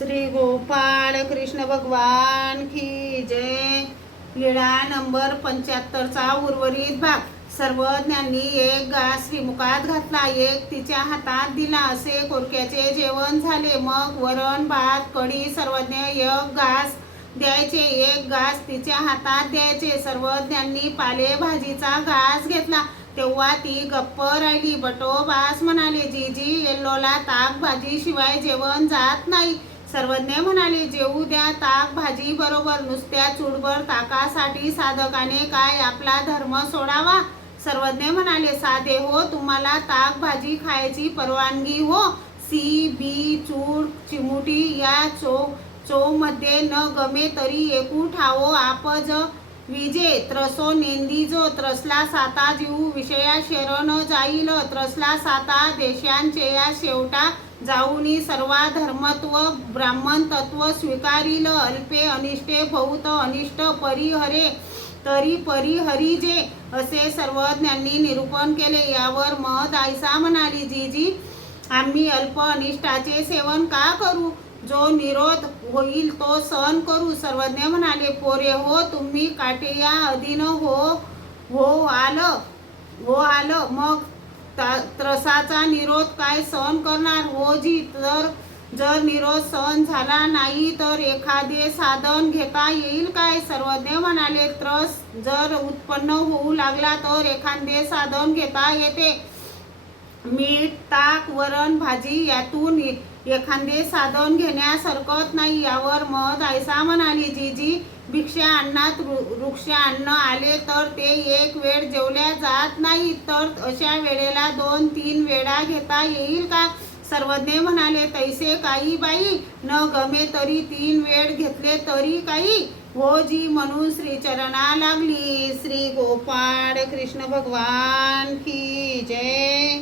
श्री गोपाळ कृष्ण भगवान की जय। लीळा नंबर 75चा उर्वरित भाग। सर्वज्ञांनी एक घास श्रीमुखात घातला, एक तिच्या हातात दिला, असे कोरक्याचे जेवण झाले। मग वरण भात कढी सर्वज्ञ एक घास द्यायचे, एक घास तिच्या हातात द्यायचे। सर्वज्ञांनी पालेभाजीचा घास घेतला तेव्हा ती गप्प राहिली। बटोबास म्हणाले, जीजी येल्लोला ताक भाजी शिवाय जेवण जात नाही। सर्वज्ञ म्हणाले, जेवू द्या ताक भाजी बरोबर, नुसत्या चूडभर ताकासाठी साधकाने काय आपला धर्म सोडावा। सर्वज्ञ म्हणाले, साधे हो, तुम्हाला ताक भाजी खायची परवानगी हो। सी बी चूड चिमुटी या चो मध्ये न गमे तरी एकू ठावो आपज विजे। त्रसो नेंदीजो त्रसला साता जीव विषया शरण जाईल, त्रसला साता देशांचेया शेवटा जाऊनी सर्वा धर्मत्व ब्राह्मण तत्व स्वीकारील। अल्पे अनिष्टे बहुत अनिष्ट परिहरे तरी परिहरी जे, असे सर्वज्ञांनी निरूपण केले। यावर महद आयसा म्हणाली, जीजी आम्ही अल्प अनिष्टाचे सेवन का करू, जो निरोध होईल तो सहन करू। सर्वज्ञ म्हणाले, पोरे हो, तुम्ही काटेया अधीन हो आलं मग त्रसाचा निरोध काय सहन करणार हो जी। जर निरोध सहन झाला नाही तर एखादे साधन घेता येईल काय। सर्वज्ञ म्हणाले, त्रस जर उत्पन्न होऊ लागला तर एखादे साधन घेता येते। मीठ ताक वरण भाजी यातून एखादे साधन घेण्यास हरकत नाही। यावर महद आयसा म्हणाली, जीजी भिक्षा अन्नात वृक्ष अन्न आले तर ते एक वेळ जेवल्या जात नाही, तर अशा वेळेला 2-3 वेळा घेता येईल का। सर्वज्ञ म्हणाले, तैसे काही बाई, न गमे तरी 3 वेळ घेतले तरी काही हो जी, म्हणून श्रीचरणा लागली। श्री गोपाळ कृष्ण भगवान की जय।